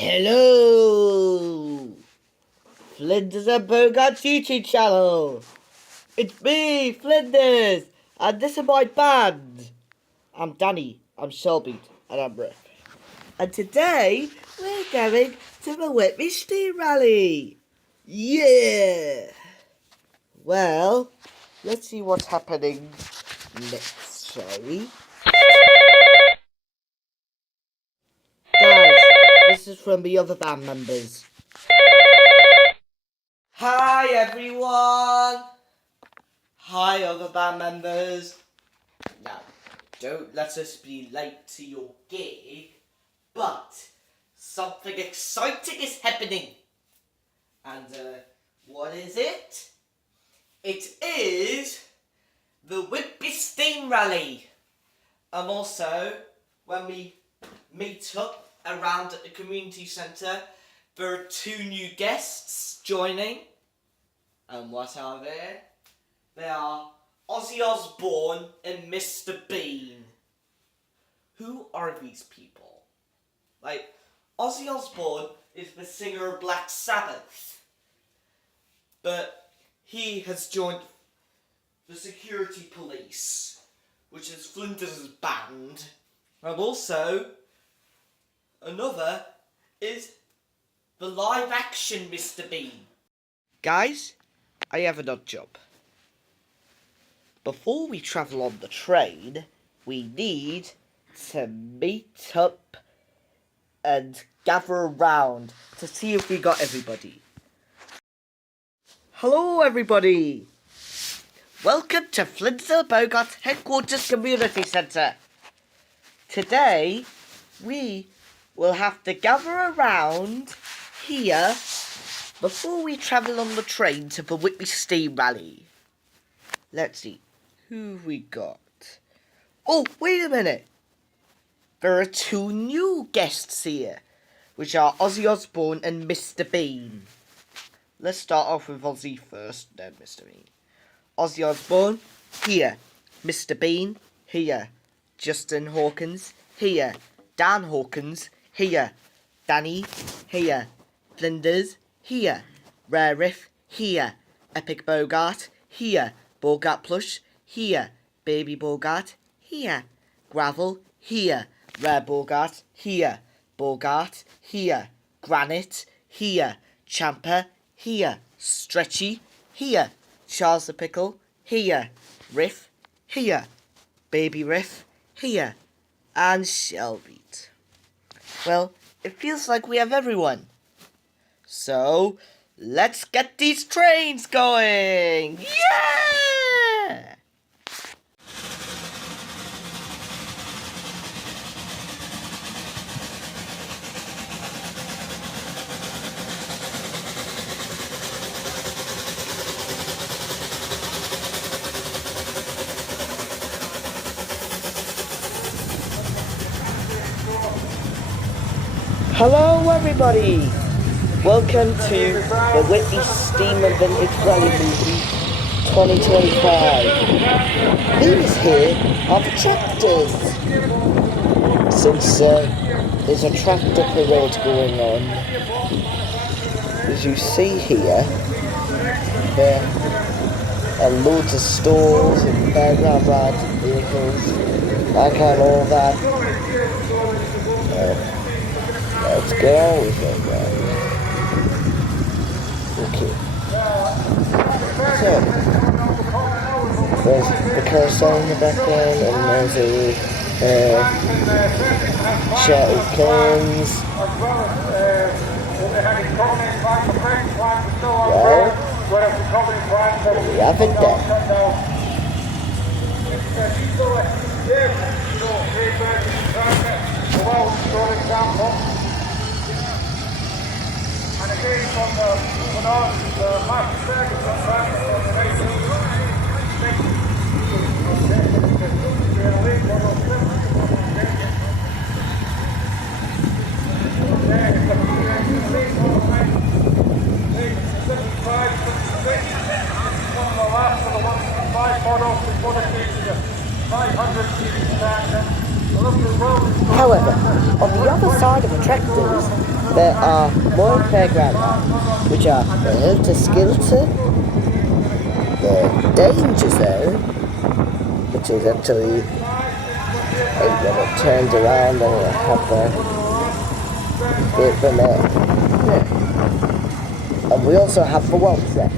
Hello, Flinders and Bowgart's YouTube channel. It's me, Flinders, and this is my band. I'm Danny, I'm Shellbeat, and I'm Riff. And today, we're going to the Whitby Steam Rally. Yeah! Well, let's see what's happening next, shall we? Guys, this is from the other band members. Hi everyone! Hi other band members. Now, don't let us be late to your gig, but something exciting is happening. And what is it? It is the Whitby Steam Rally. And also, when we meet up around at the community centre, there are 2 new guests joining. And what are they? They are Ozzy Osbourne and Mr. Bean. Who are these people? Like, Ozzy Osbourne is the singer of Black Sabbath, but he has joined the Security Police, which is Flinders' band, and also another is the live action Mr. Bean. Guys, I have an odd job. Before we travel on the train, we need to meet up and gather around to see if we got everybody. Hello everybody! Welcome to Flinders Bowgart Headquarters Community Centre. Today, we will have to gather around here before we travel on the train to the Whitby Steam Rally. Let's see, who we got? Oh, wait a minute! There are 2 new guests here, which are Ozzy Osbourne and Mr. Bean. Let's start off with Ozzy first, then Mr. Bean. Ozzy Osbourne, here. Mr. Bean, here. Justin Hawkins, here. Dan Hawkins, here. Danny, here. Flinders, here. Rare Riff, here. Epic Bowgart, here. Bowgart Plush, here. Baby Bowgart, here. Gravel, here. Rare Bowgart, here. Bowgart, here. Granite, here. Champer, here. Stretchy, here. Charles the Pickle, here. Riff, here. Baby Riff, here. And Shellbeat. Well, it feels like we have everyone. So, let's get these trains going! Yeah! Hello everybody! Welcome to the Whitby Steam Village Rally Movie 2025. These here are the tractors. Since there's a tractor parade going on, as you see here, there are loads of stalls and fairground rides and vehicles, like and all that. Let's go with it, guys. Okay. So, there's the carousel in the background, and there's a shuttle planes. Well, we have it there. However, on the other side of the tractors, there are more fairground rides, which are the Helter Skelter, the Danger Zone, which is actually when it turns around and it'll have the bit from it. Yeah. And we also have the Waltz there.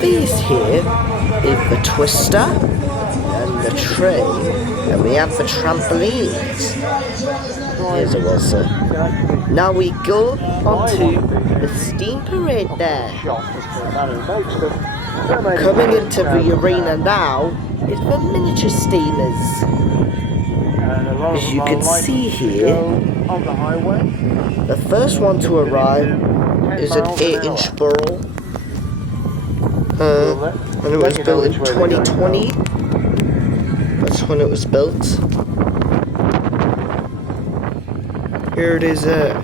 This here is the twister and the train, and we have the trampolines. Here's a Wilson. Now we go onto the steam parade there. Coming into the arena now is the miniature steamers. As you can see here, the first one to arrive is an 8-inch burl. And it was built in 2020. That's when it was built. Here it is there.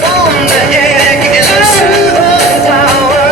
From the egg into the flower.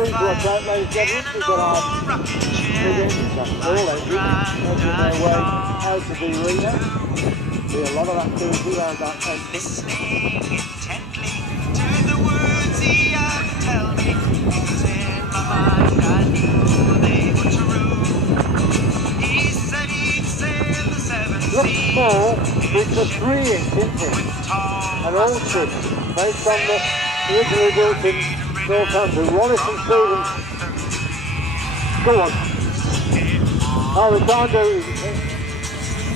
Please watch out, ladies and gentlemen. We've got our big engines, all engines, making their way out of the arena. Be a lot of activity around that entrance. Listening intently to the words he had to tell me, because in my mind I knew they were true. He said he'd sail the seven Looks seas. small, but it's a 3-inch engine, and all six, based on the originally built in Northampton. Wallace and Stevens. Go on. Oh, we can't do it.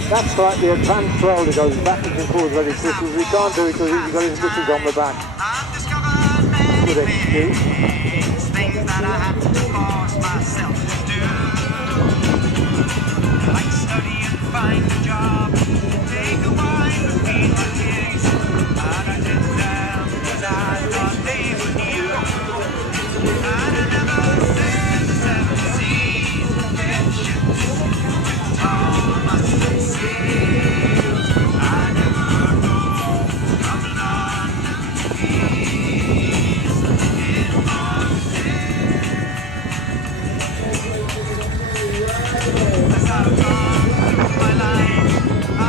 That's like the advanced roller goes backwards and forwards very quickly. We can't do it because he's got his missus on the back. Good excuse. Things that I had to force myself to do, like study and find a job, take a wife and feed my kids, and I did them because I thought they were new. And I never said the seven seas, dead ships with tall masts and sails. I never know from London to Greece in one day. As I've gone through my life, I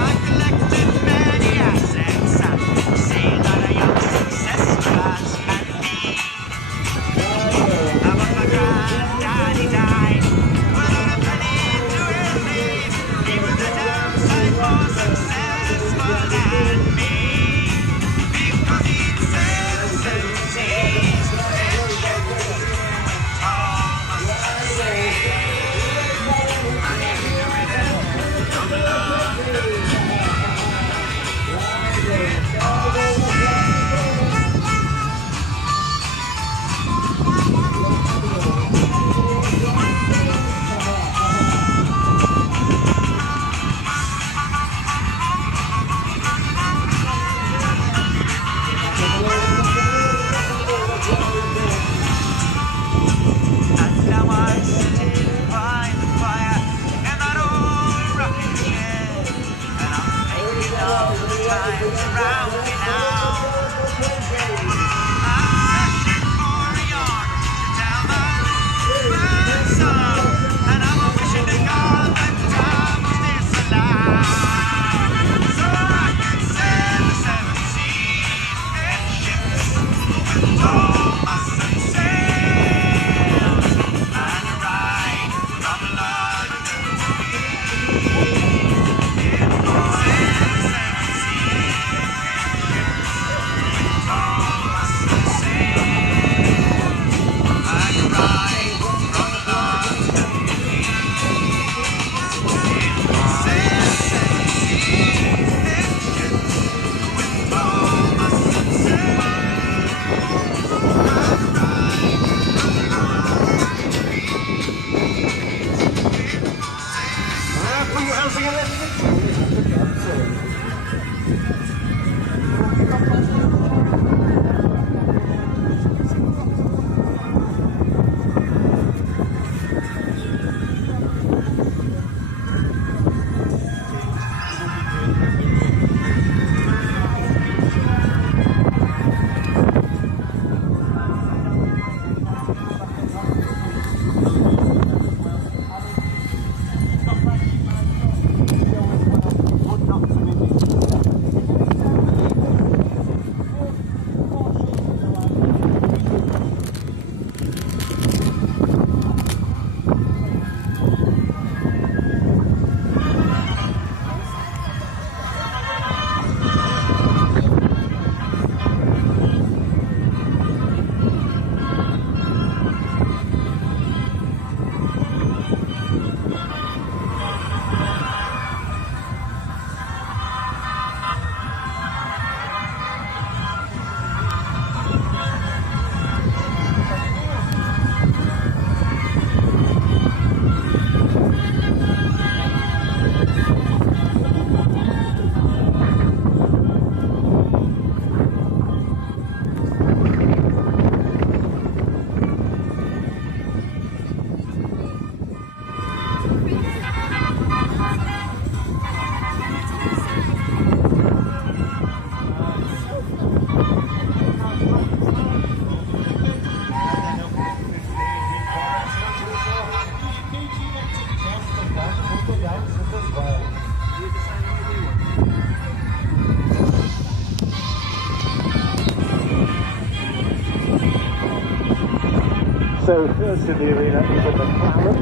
So first in the arena is a McLaren.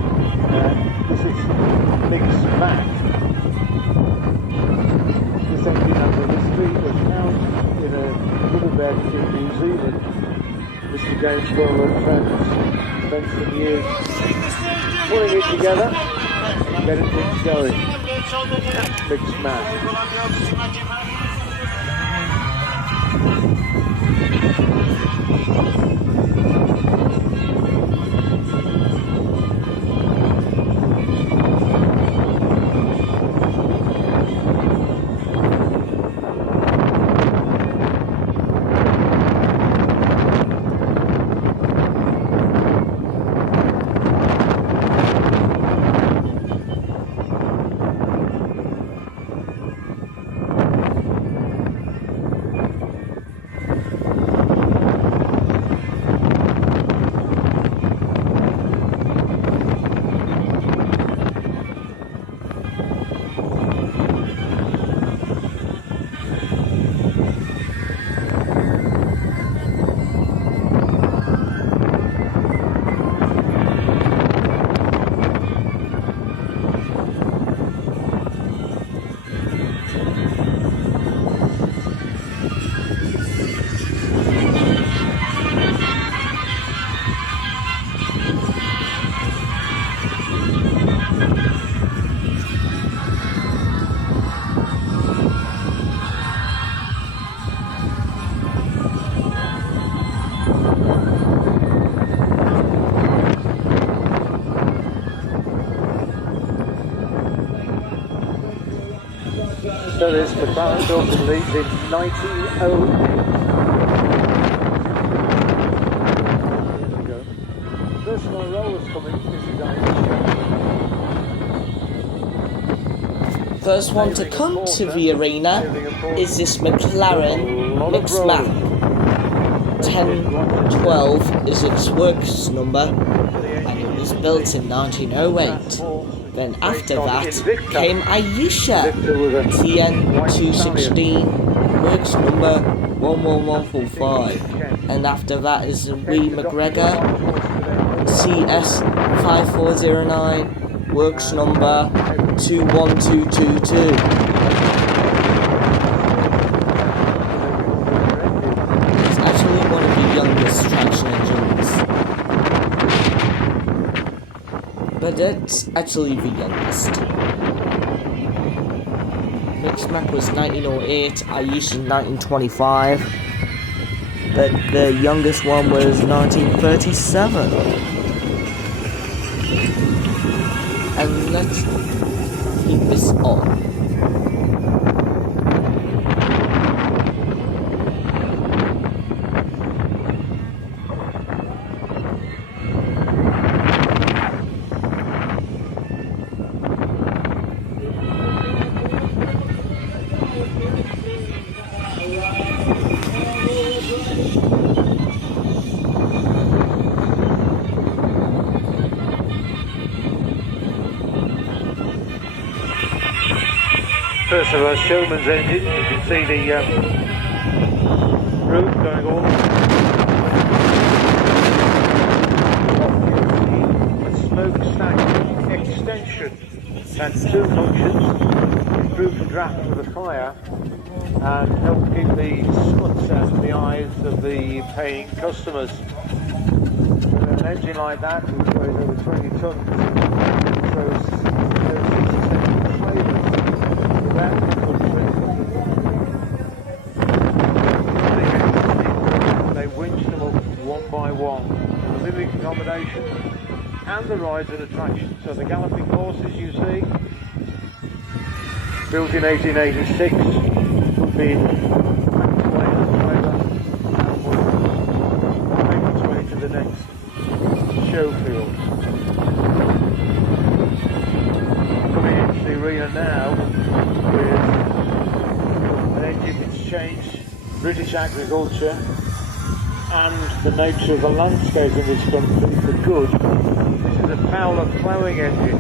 This is Mix Mac. This engine has a history was found in a riverbed in New Zealand. Mr. James Bowler and friends spent some years putting it together and getting things going. That's Mix Mac. So this McLaren built in Leeds in 1908. There we go. First one rollers coming. This is First one to come to the arena is this McLaren Mix Mac. 1012 is its works number, and it was built in 1908. Then after that came Ayesha TN216, works number 11145. And after that is Wee McGregor CS5409, works number 21222. It's actually one of the youngest traction engines. But it's actually the youngest. Mix Mac was 1908, Ayesha 1925, but the youngest one was 1937. And let's keep this on. First of our Showman's engine, you can see the roof going all the smokestack extension had two functions: improve the draft of the fire and help keep the smuts out of the eyes of the paying customers. And an engine like that, which weighs over 20 tons, throws flavours. They winch them up one by one, the living accommodation and the rides and attractions. So the galloping horses you see, built in 1886, would be make its way to the next show field. Coming into the arena now with an engine that's changed British agriculture and the nature of the landscape in this country for good. This is a Fowler ploughing engine.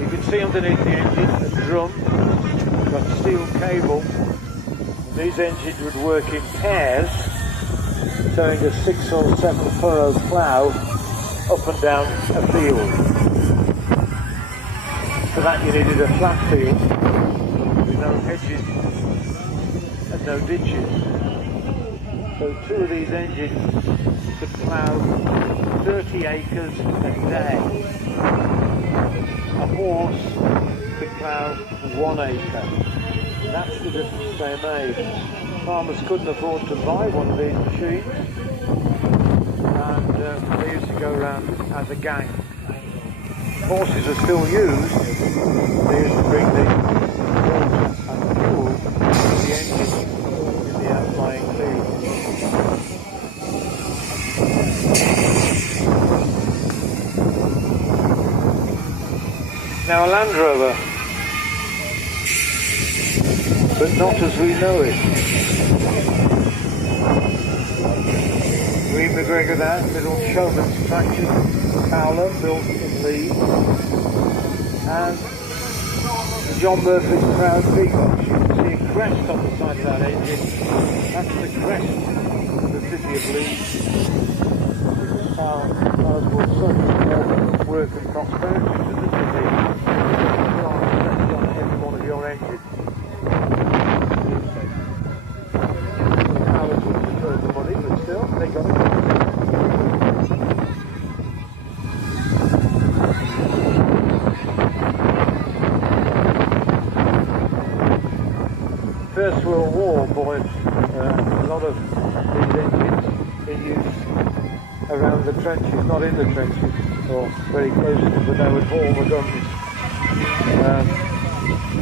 You can see underneath the engine a drum, got steel cable. These engines would work in pairs towing a 6 or 7 furrow plough up and down a field. For that you needed a flat field with no hedges and no ditches. So 2 of these engines could plough 30 acres a day. A horse could plough 1 acre. That's the difference they made. Farmers couldn't afford to buy one of these machines, and they used to go around as a gang. Horses are still used. They used to bring the water and fuel to the engine in the outlying fields. Now a Land Rover, but not as we know it. Reed McGregor there, little showman's traction, Fowler built in Leeds, and John Murphy's proud Bowgart. You can see a crest on the side of that engine. That's the crest of the city of Leeds. Because Fowler's brought so much more work and prosperity to the city. Stretchy on every one of your engines. Fowler's would prefer the money, but still, they got it. First World War brought a lot of these engines in use around the trenches, not in the trenches, or very close to them, but they would haul the guns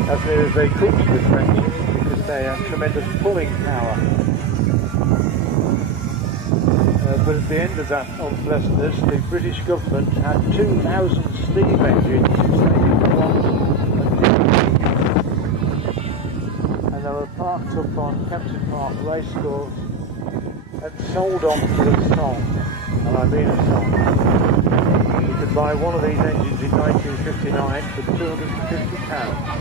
as near as they could to the trenches because they had tremendous pulling power. But at the end of that unpleasantness, the British government had 2,000 steam engines which they could go on and they were parked up on Kempton Park racecourse and sold on for a song, and I mean a song. You could buy one of these engines in 1959 for £250.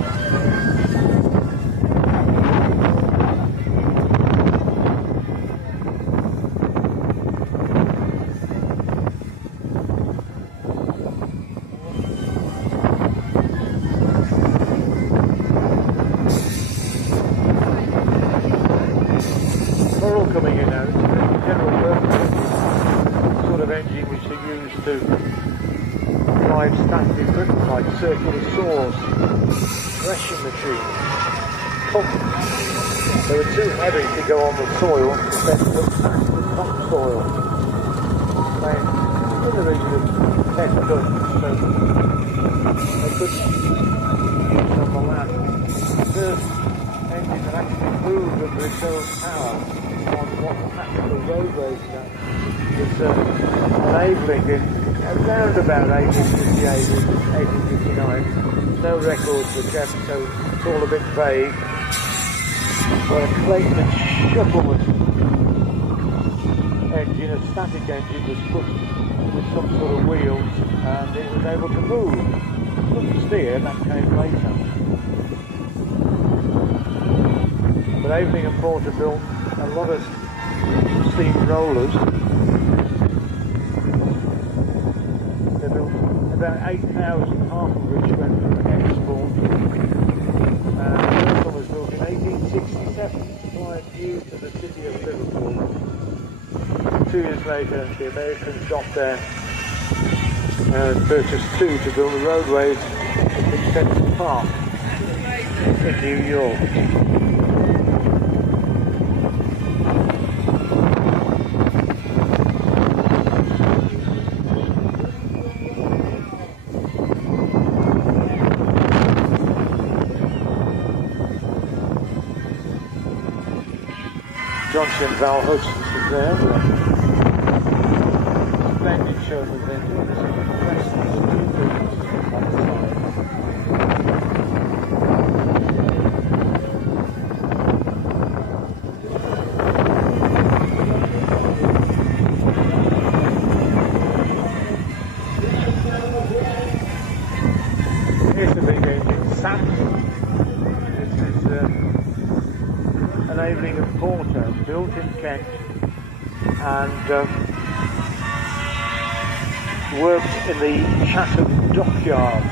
Coming in now, it's a general purpose sort of engine which they use to drive standard equipment like circular saws, threshing machines, pumps. They were too heavy to go on the soil, so they put back the topsoil. Weighing in the region of 10 tons, so they couldn't use on the land. The first engine that actually moved under its own power on what happened to roadways now was enabling in around about 1858 and 1859. No records were kept, so it's all a bit vague. But a Clayton and Shuttleworth engine, a static engine, was put with some sort of wheels and it was able to move. It couldn't steer, that came later. But Aveling and Porter built a lot of steam rollers. They built about 8,000, half of which went for export. The first one was built in 1867, supplied new to the city of Liverpool. 2 years later, the Americans got there and purchased 2 to build the roadways in Central Park in New York. Johnson and Val Hudson's was there. Splendid showman's engine. There's some compressors on the side. Here's the big engine, Stunts. This is enabling of Porter, built in Kent and worked in the Chatham dockyard.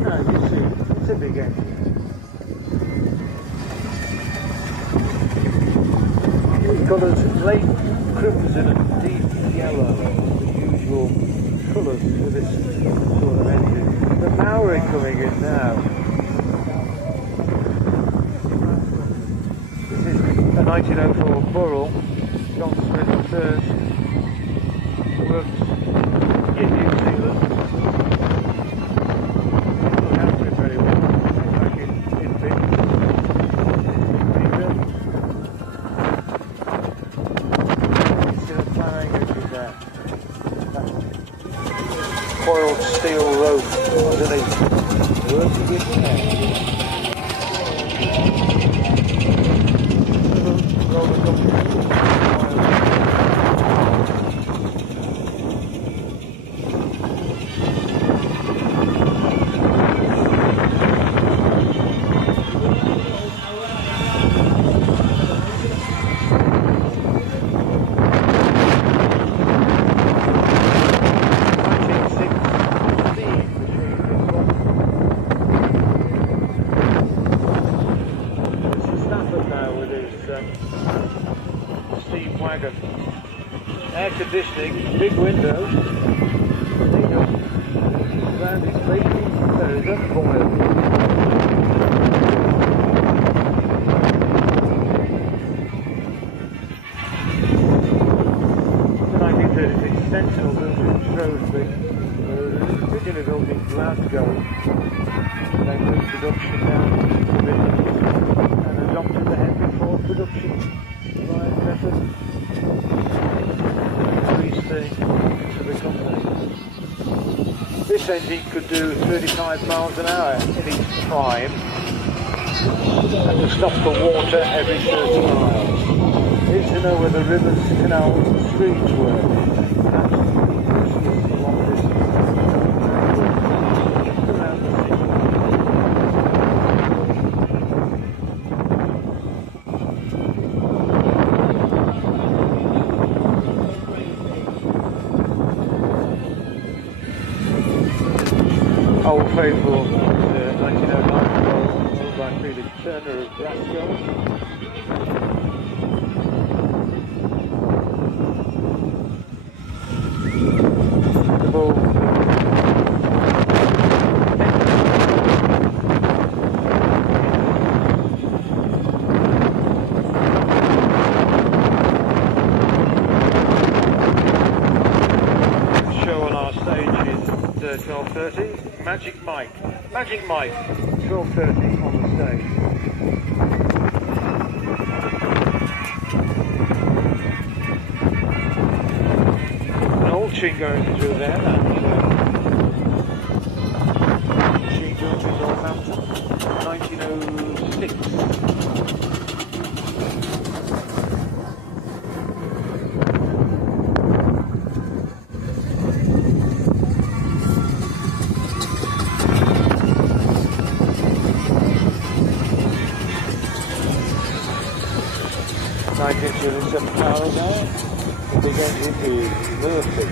Now you see, it's a big engine. Colours late crimson and deep yellow, the usual colours for this sort of engine. The Maori coming in now. This is a 1904 Burrell, John Smith first, worked in New Zealand. Look after it very well, back in Big. Coiled steel rope underneath. Working in there. Roller coaster. Steam wagon. Air conditioning, big windows. Around his feet, there is a boil. The 1936 Sentinel built in Shrewsbury, originally built in Glasgow. They moved production down to Midlands and adopted the Henry Ford production line method. Increased into the company. This engine could do 35 miles an hour in its prime and to stop the water every 30 miles. Need to know where the rivers, canals and streams were. Old Faithful, 1909, owned by Felix Turner of Glasgow. The Bull. Show on our stage is 12:30. Magic Mike, 12:30 on the stage. An old chin going through there, that chin built in Northampton, 1906. It's a power now. The big engine is Murphy.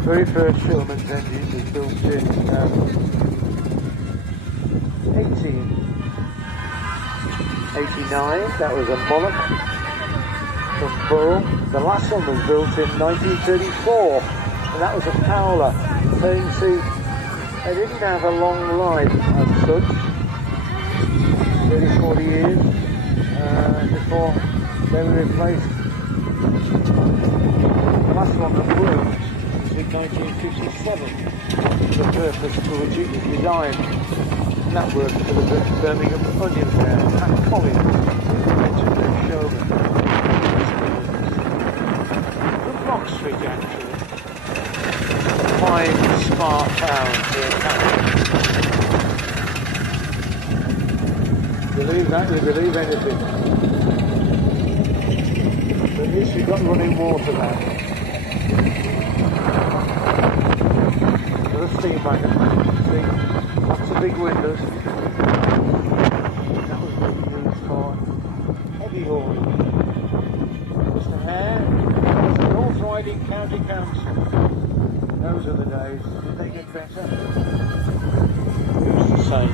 Very first Shellman's engine was built in 1889. That was a Monarch from Burrell. The last one was built in 1934, and that was a Fowler. So you can see they didn't have a long life as such. 30, 40 years before they were replaced. The last one that worked was in 1957, the purpose for which it was designed. And that worked for the Birmingham Onion Fair. Pat Collins, legendary showman. From Block Street, actually. A fine, smart town here in Canada. Believe that, you believe anything. But at least you've got running water now. There's a steam wagon. See, lots of big windows. That was what we used for heavy hauling. Mr. Hare, the North Riding County Council. Those are the days. Did they get better? Who's to say?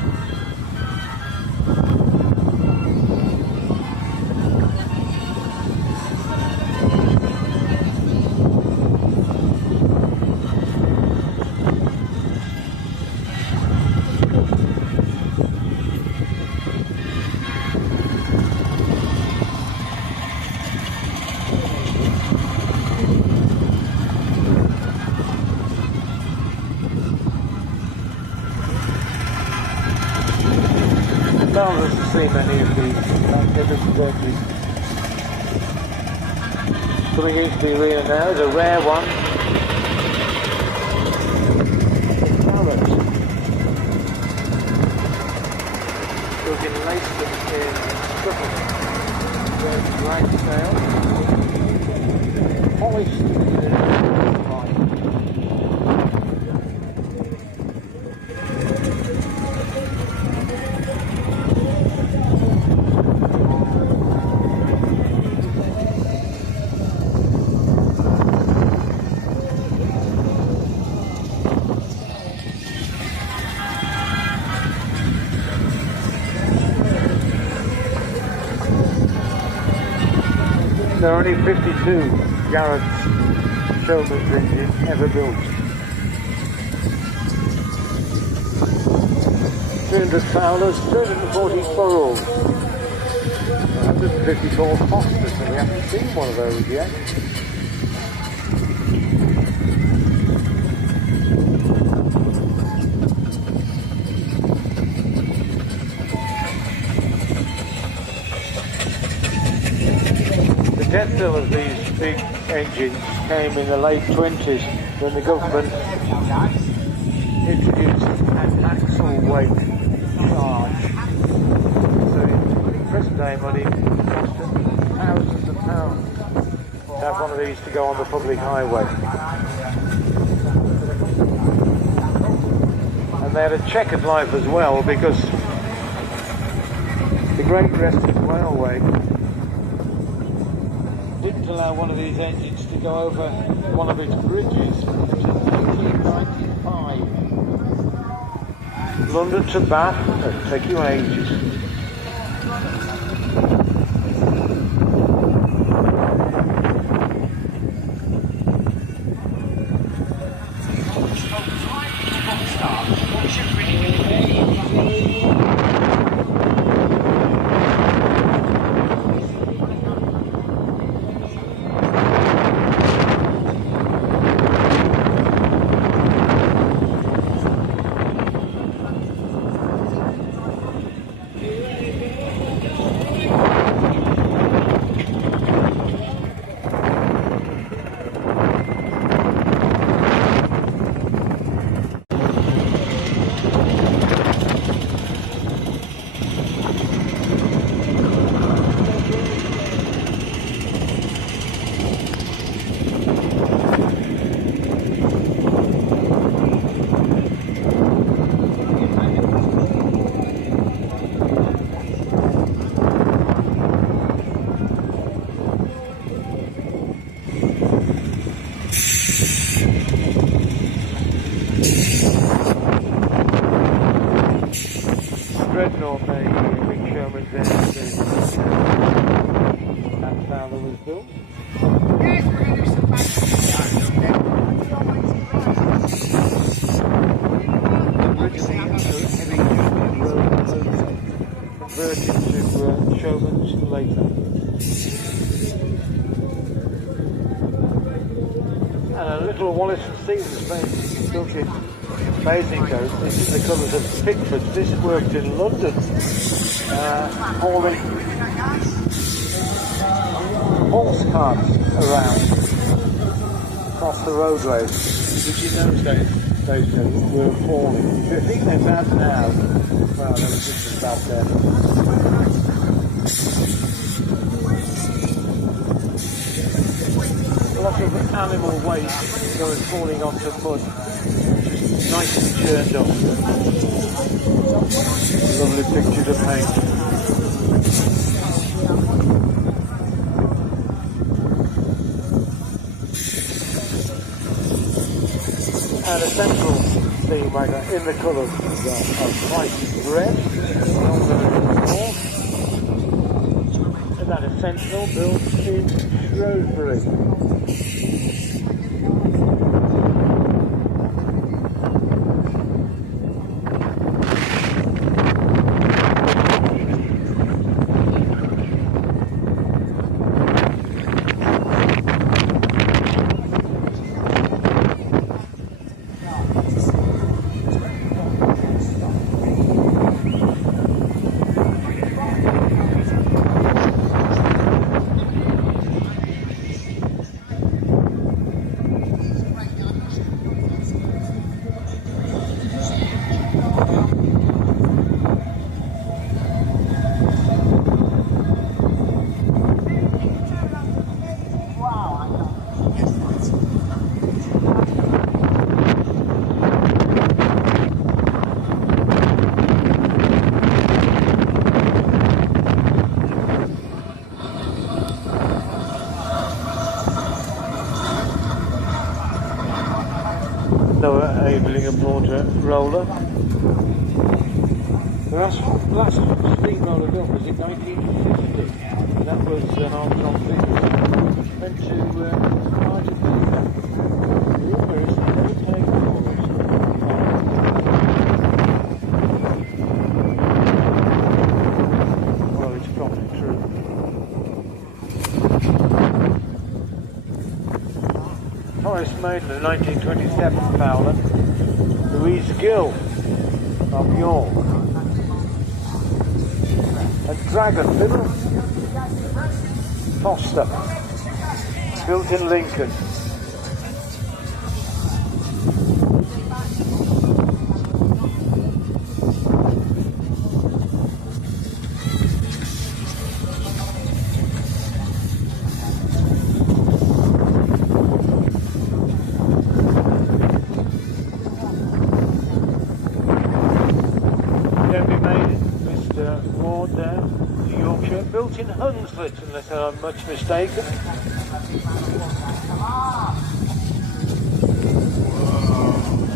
Marvellous to see many of these different coming into the arena now is a rare one. The Carrot. We've been laced in Scuttle. There's right tail. Polished in the There are only 52 Garrett's Shellbeat engines ever built. 300 Fowlers, 240 Burrells, 154 Fosters, and we haven't seen one of those yet. The death bill of these big engines came in the late 20s when the government introduced an axle weight charge. So in present day money it cost thousands of pounds to have one of these to go on the public highway. And they had a checkered life as well, because the Great Western Railway didn't allow one of these engines to go over one of its bridges until 1995. London to Bath, that'll take you ages. Dreadnought, a big Sherman's engine. That's how that was built. Yes, we're going to do some Originally a heavy road motor convert into showman's later. And a little Wallace and Stevens built-in bathing coat. This is the colours of Pickford. This worked in London, hauling horse carts around across the roadways, which in those days were appalling. I think they're bad now. Well, they were just as bad then. A lot of animal waste going falling onto mud, nice and churned up. Lovely picture to paint. And a central steam wagon in the colours of white red, and that is Sentinel built in Shrewsbury. Abling and Porter roller. The last steamroller built was in 1950, and that was an Armstrong thing. Went to Argentina. The rumor is they never paid for it. Well, it's probably true. Horace Maiden, the 1927 Fowler. Louise Gill of York. And Dragon Little Foster, built in Lincoln. Built in Hunslet, unless I'm much mistaken.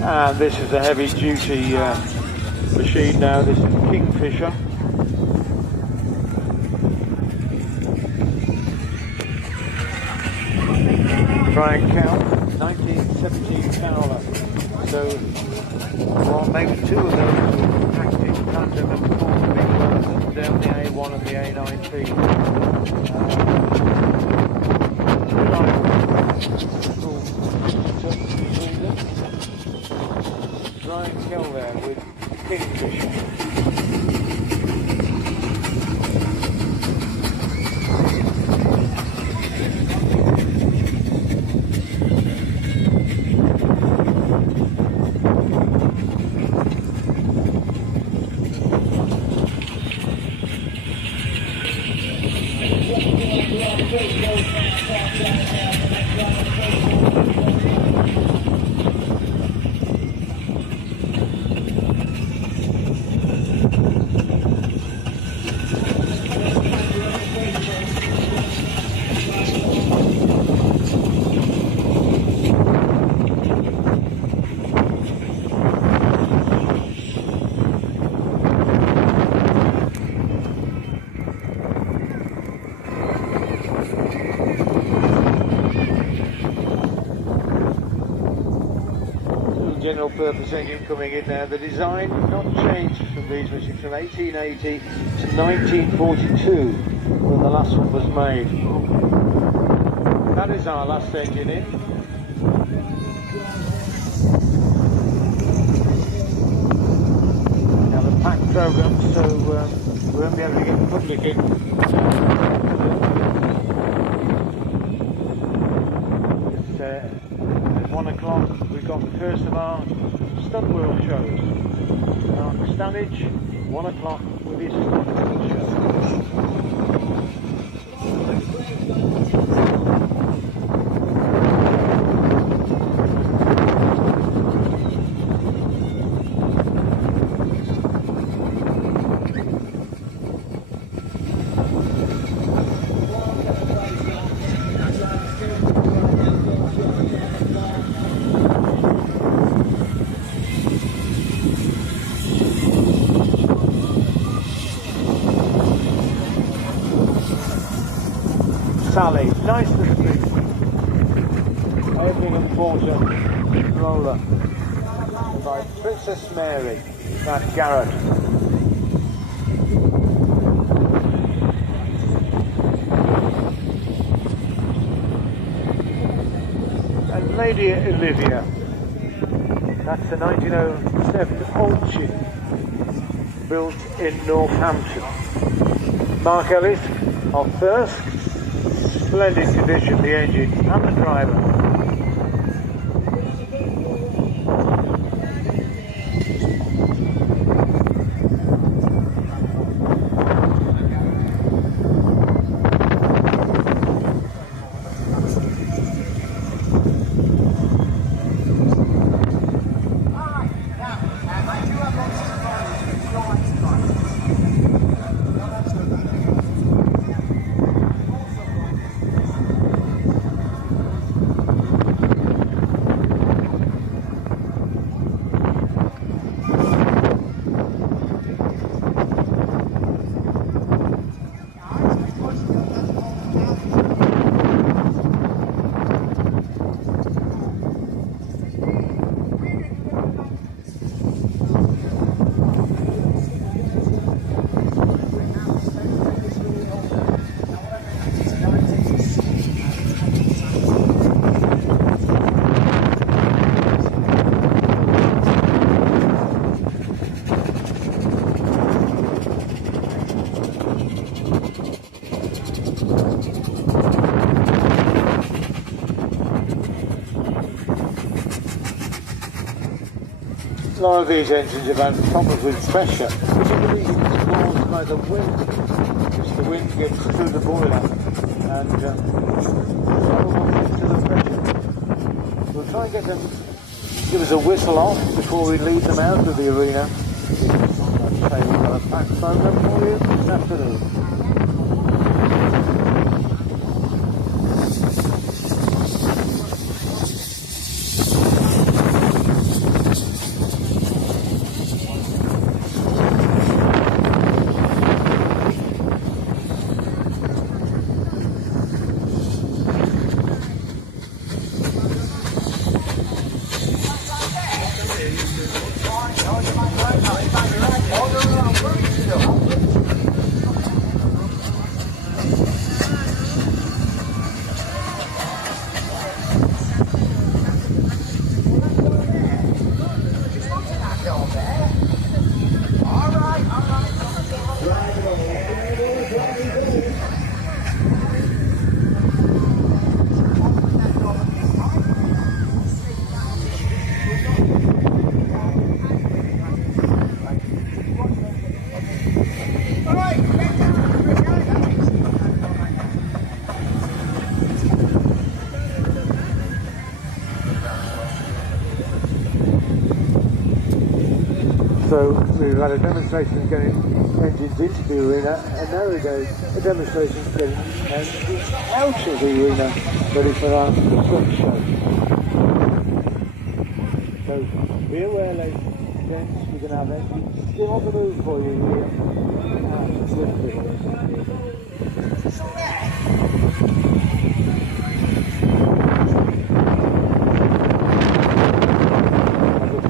And this is a heavy duty machine now. This is Kingfisher. Try and count. 1917 Fowler. So, well, maybe two of those active tandem and four big ones up and down the A1 and the A9P. Try and kill there with Kingfisher. general purpose engine coming in now. The design not changed from these machines from 1880 to 1942 when the last one was made. That is our last engine in. Now the packed program, so we won't be able to get the public in. At 1 o'clock we've got the first of our stunt wheel shows. Our Stanage, 1 o'clock with his stunt wheel show. Sally, nice to see. Opening and Porter roller by Princess Mary, that Garrett. And Lady Olivia, that's the 1907 Olchin, built in Northampton. Mark Ellis of Thirsk. Splendid condition, the engine and the driver. A lot of these engines have had problems with pressure, which is the reason it's caused by the wind. Just the wind gets through the boiler and into the pressure. We'll try and get them, give us a whistle off before we lead them out of the arena. I'd say we've got a packed program for you this afternoon. So we've had a demonstration getting engines into the arena, and now we go a demonstration getting engines out of the arena, ready for our stunt show. So be aware, ladies and gents, we're going to have engines still on the move for you here at Whitby.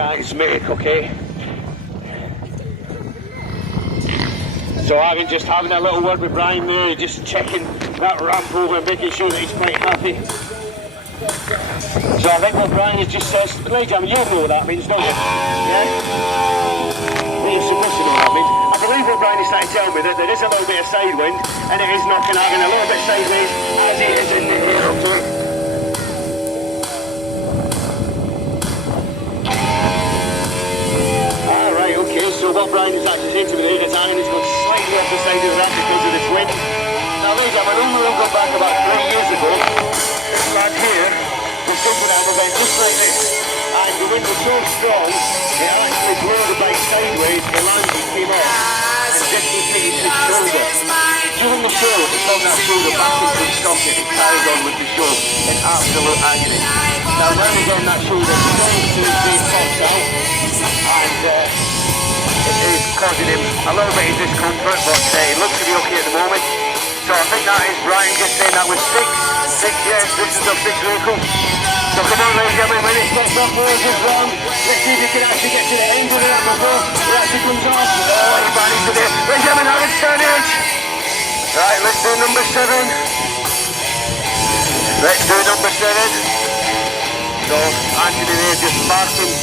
guys make, okay? So I'm just having a little word with Brian there, just checking that ramp over and making sure that he's quite happy. So I think what Brian has just said, ladies and gentlemen, you know what that means, don't you? Yeah? Well, you're supposed to know what that means. I believe what Brian is trying to tell me, that there is a little bit of side wind, and it is knocking out in a little bit sideways as it is in the air, okay? Alright, okay, so what Brian is actually saying to me there is iron is going slightly off the side of the ramp because of this wind. Now ladies and gentlemen, only go back about 3 years ago, this lad here was jumping out of a vent just like this, and the wind was so strong it actually blew the bike sideways, the landing came off and dislocated his shoulder. During the show, he found that shoulder back into his socket and carried on with the show in absolute agony. Now now again that shoulder straight to his face pops out, and it is causing him a little bit of discomfort, but he looks to be okay at the moment. So I think that is Brian just saying that was six, yes, this is the 6th vehicle. So come on ladies and gentlemen, when it stops off this round, let's see if you can actually get to the end of it before it actually comes off. Oh, he managed to do it. Ladies and gentlemen, that was Turnage. Right, let's do number 7. Let's do number 7. So Anthony there just marking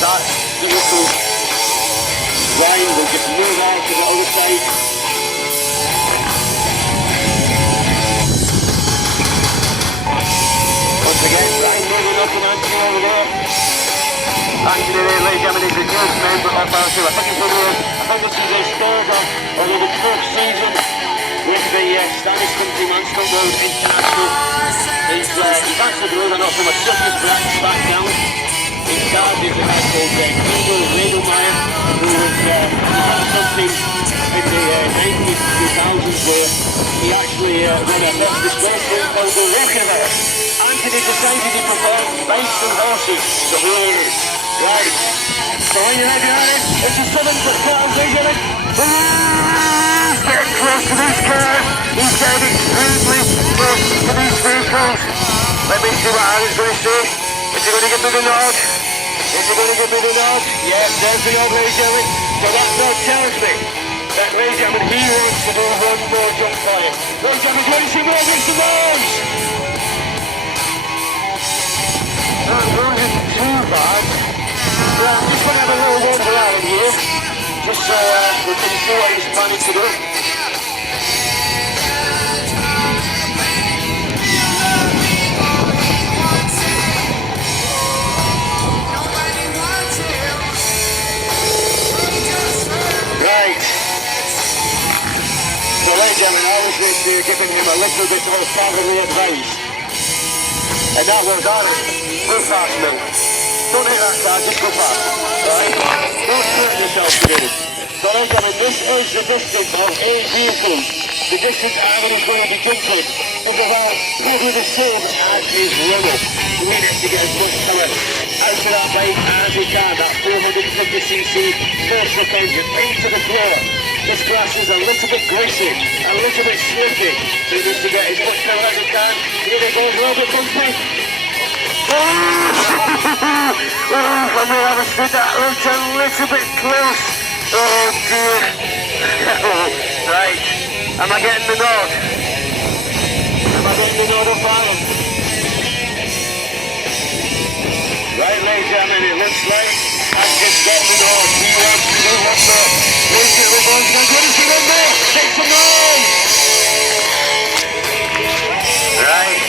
that vehicle. Ryan will just move out to the other side. Once again, Ryan moving up and Anthony over there. Anthony there, ladies and gentlemen, is the newest member of our team. I think he's one of those, I think this is his third or the 4th season with the Spanish country Manchester Road International. He's actually grown up from a circus background. His dad is a guy called Guido Redelmeyer, who was something in the 90s, 2000s, where he actually ran a horse display show called the Rockefeller. Anthony decided he preferred bikes and horses, so here it is. Right, so when you're ready on it, it's a 7-foot car, ladies and gentlemen. Getting close to these cars. He's getting extremely close to these vehicles. Let me see what Aaron's going to say. Is he going to give me the nod? Is he going to give me the nod? Yes, there's the nod, ladies and gentlemen. So that nod tells me that, ladies and gentlemen, he wants to do one more jump for you. Ladies and gentlemen, do you want to see more Mr. Bones? That wasn't too bad. Well, I'm just going to have a little wander around here, just so we can see what he's planning to do. Right. So ladies and gentlemen, I was giving him a little bit of family advice. And that was Aaron, go fast now. Don't hit that car, just go fast. Right? Don't hurt yourself today. So ladies and gentlemen, this is the distance of 8 vehicles. The distance Aaron is going to be jumping is about probably the same as his runner. He needs to get as much power out of that bike as he can. That 450cc four-stroke engine into the floor. This grass is a little bit greasy, a little bit slippy. So he needs to get as much power as he can. Here it goes, a little bit bumpy. I may have stood that looked a little bit close. Oh dear. Right. Am I getting the nod? Am I getting the nod of Aaron? Right, ladies and gentlemen, it looks like I'm just getting the nod. He wants to do one more. Ladies and gentlemen, I'm going to see one more. Take some noise. Right.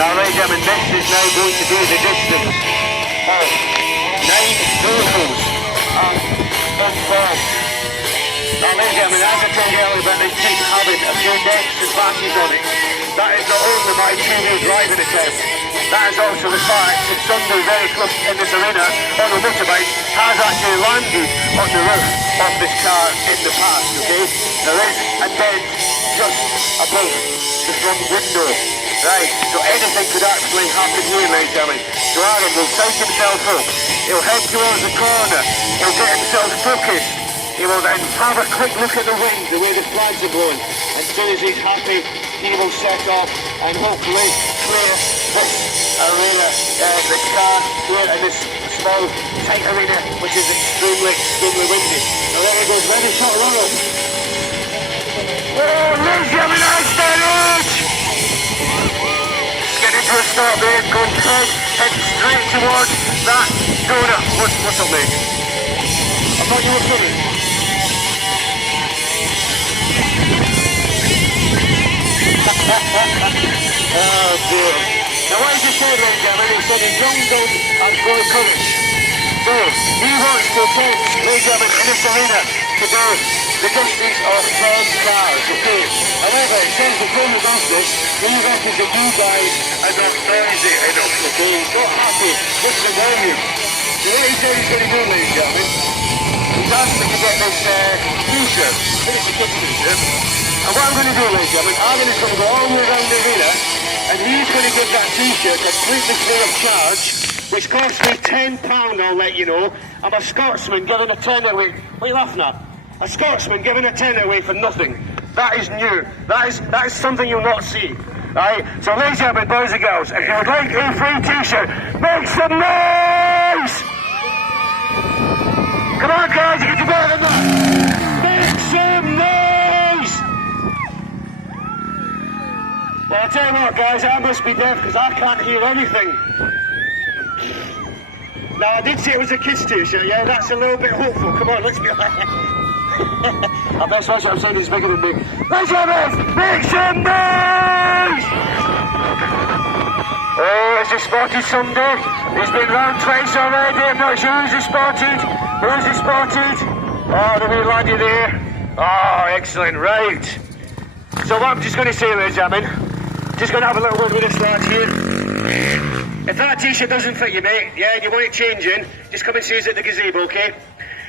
Now, ladies and gentlemen, this is now going to be the distance of 9 vehicles and 4. Now, ladies and gentlemen, as I told you earlier about this Jeep having a few dents and scratches on it, that is not only my two-wheel driving attempt, that is also the fact that somebody very close in this arena on a motorbike has actually landed on the roof of this car in the past, okay? There is a dent just above the front window. Right, so anything could actually happen here, ladies and gentlemen. So Aaron will psych himself up, he'll head towards the corner, he'll get himself focused, he will then have a quick look at the wind, the way the flags are blowing. As soon as he's happy, he will set off and hopefully clear this arena, this car here in this small, tight arena, which is extremely, extremely windy. And there it goes, ready, shot, run up. Oh, ladies and gentlemen, nice stage! Getting to a start there, going head straight towards that donut. What's up, mate? I thought you were coming. Oh dear. Now what he just said, ladies and gentlemen, he said in young days I'm going courage. So he wants to take, ladies and gentlemen, in this arena to do the distance of 10 cars, okay? However, it says before we go this, he reckons that you guys are not noisy enough, okay? He's not happy with the volume. So what he said he's going to do, ladies and gentlemen, he's asked me to get this t-shirt. I think it's a kid's t-shirt. And what I'm going to do, ladies and gentlemen, I'm going to come go all the way around the arena, and he's going to give that t-shirt completely free of charge, which costs me £10, I'll let you know. I'm a Scotsman giving a tenner away. What are you laughing at? A Scotsman giving a tenner away for nothing. That is new. That is something you'll not see. Right? So ladies and gentlemen, boys and girls, if you would like a free t-shirt, make some noise! Come on guys, you can do better than that! Make some noise! Well, I'll tell you what guys, I must be deaf because I can't hear anything. Now I did say it was a kids t-shirt, yeah, that's a little bit hopeful. Come on, let's be honest. I best watch what I'm saying is bigger than me. Ladies and gentlemen, make some noise! Oh, has he spotted somebody? He's been round twice already. I'm not sure who's he spotted. Who's he spotted? Oh, the wee laddie there. Oh, excellent, right. So what I'm just going to say, ladies and gentlemen, just going to have a little word with this lad here. If that t-shirt doesn't fit you, mate, yeah, and you want it changing, just come and see us at the gazebo, okay?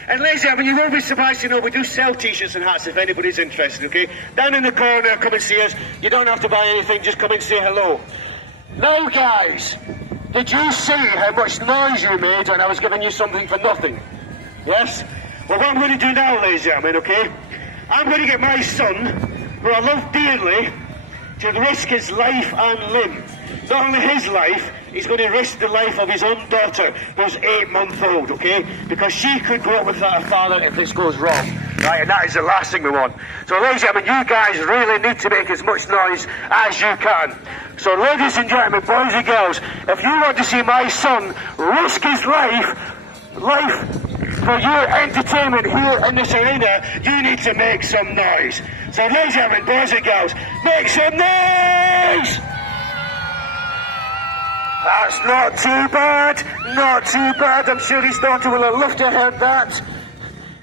And ladies and gentlemen, you won't be surprised to know we do sell t-shirts and hats if anybody's interested, okay? Down in the corner, come and see us. You don't have to buy anything, just come and say hello. Now, guys, did you see how much noise you made when I was giving you something for nothing? Yes? Well, what I'm going to do now, ladies and gentlemen, okay? I'm going to get my son, who I love dearly, to risk his life and limb. Not only his life, he's going to risk the life of his own daughter, who's 8-month-old, okay? Because she could go up without a father if this goes wrong, right? And that is the last thing we want. So, ladies and gentlemen, you guys really need to make as much noise as you can. So, ladies and gentlemen, boys and girls, if you want to see my son risk his life for your entertainment here in this arena, you need to make some noise. So, ladies and gentlemen, boys and girls, make some noise! That's not too bad, not too bad. I'm sure his daughter will have loved to have heard that.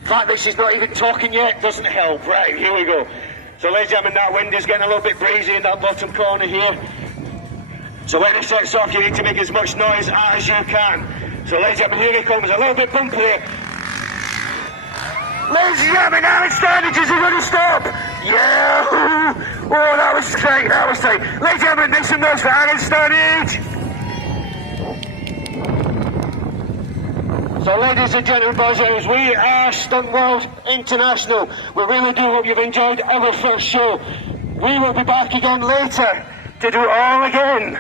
The fact that she's not even talking yet doesn't help. Right, here we go. So ladies and gentlemen, that wind is getting a little bit breezy in that bottom corner here. So when it sets off, you need to make as much noise as you can. So ladies and gentlemen, here he comes, a little bit bumpy here. Ladies and gentlemen, Aaron Standage, is he going to stop? Yeah! Oh, that was great, that was great. Ladies and gentlemen, make some noise for Aaron Standage! So ladies and gentlemen, boys and girls, we are Stunt World International. We really do hope you've enjoyed our first show. We will be back again later to do it all again.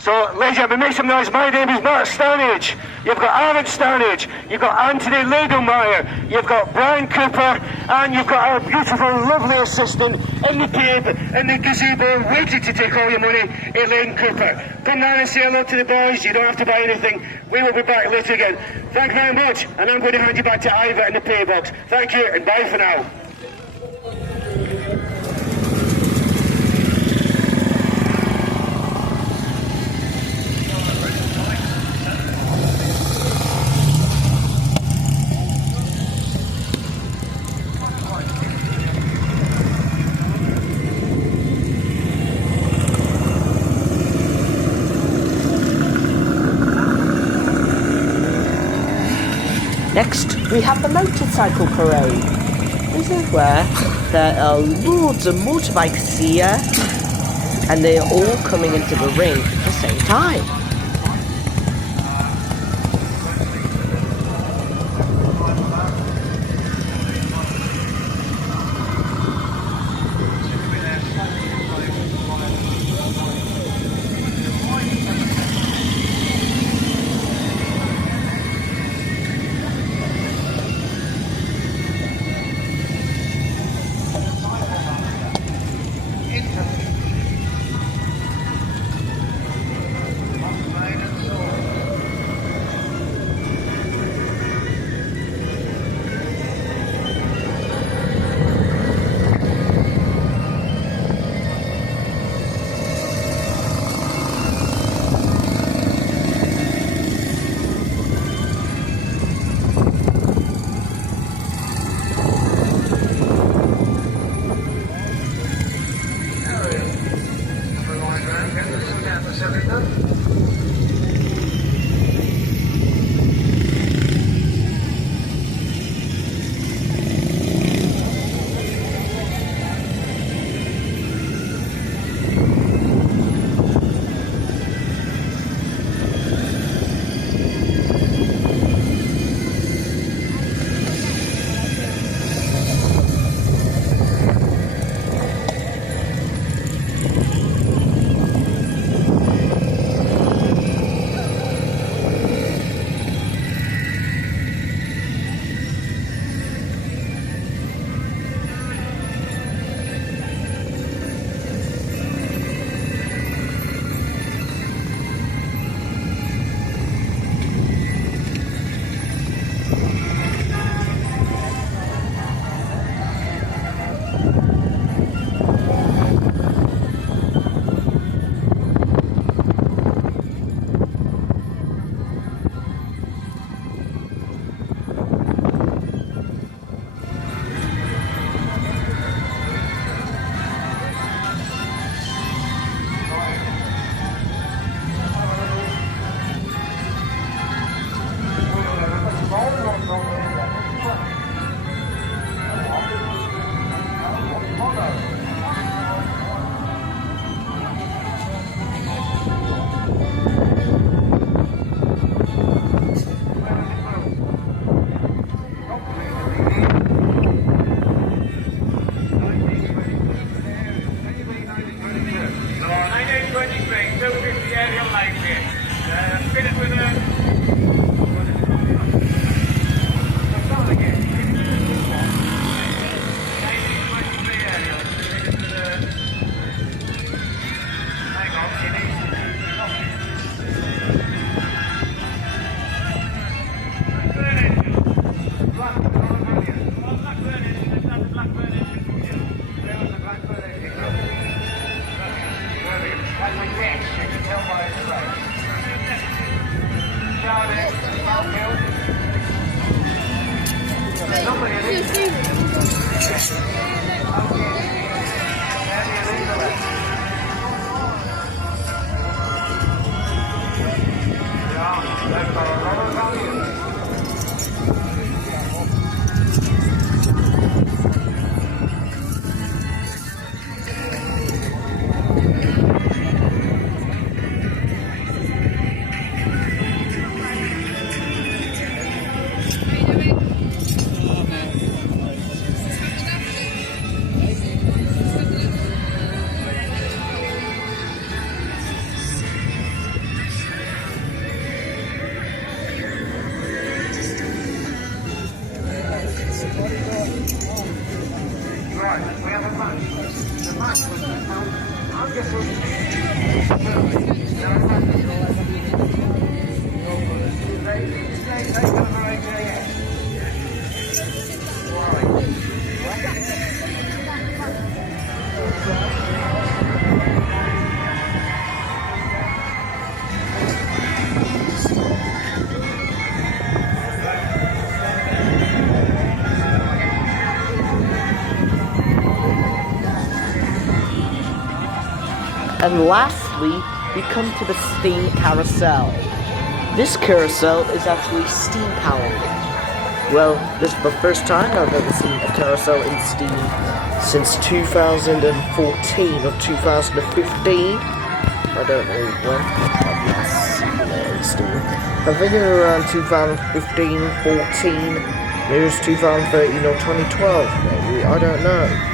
So ladies and gentlemen, make some noise. My name is Matt Stanage. You've got Aaron Stanage, you've got Anthony Ladelmeyer, you've got Brian Cooper, and you've got our beautiful, lovely assistant in the pub, in the gazebo, waiting to take all your money, Elaine Cooper. Come down and say hello to the boys. You don't have to buy anything. We will be back later again. Thank you very much, and I'm going to hand you back to Ivor in the pay box. Thank you, and bye for now. Next, we have the motorcycle parade. This is where there are loads of motorbikes here, and they are all coming into the ring at the same time. And lastly, we come to the steam carousel. This carousel is actually steam powered. Well, this is the first time I've ever seen a carousel in steam since 2014 or 2015. I don't know when I've last seen it in steam. I think it was around 2015, 14, maybe it was 2013 or 2012 maybe, I don't know.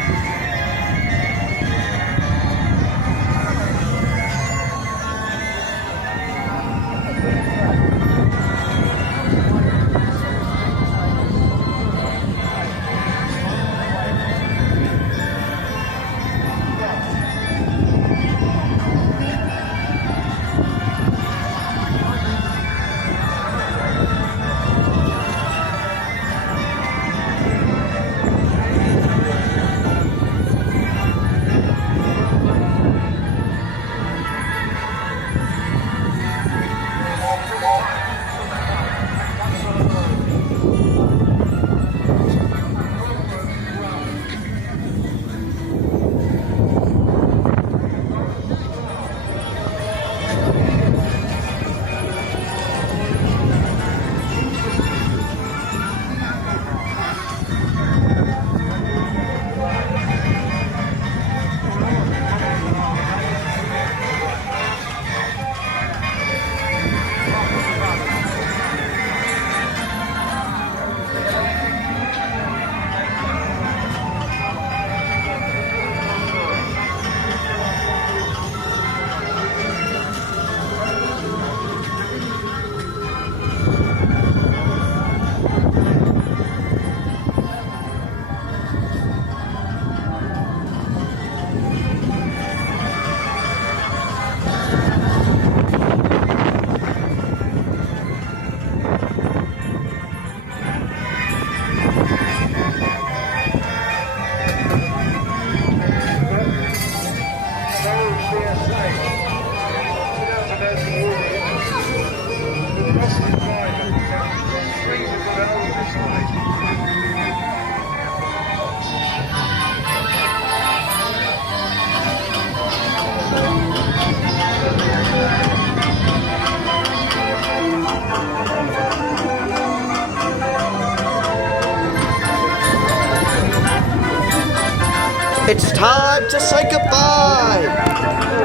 It's time to say goodbye!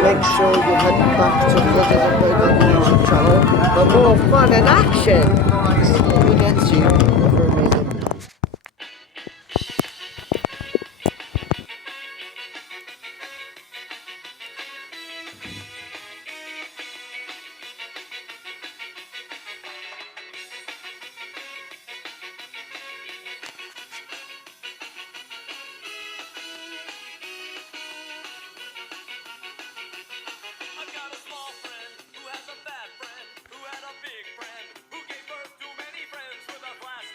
Make sure you head back to the Bowgart YouTube channel for more fun and action! See you again soon. Have an amazing day. I've got a small friend who has a fat friend who had a big friend who gave birth to many friends with a glass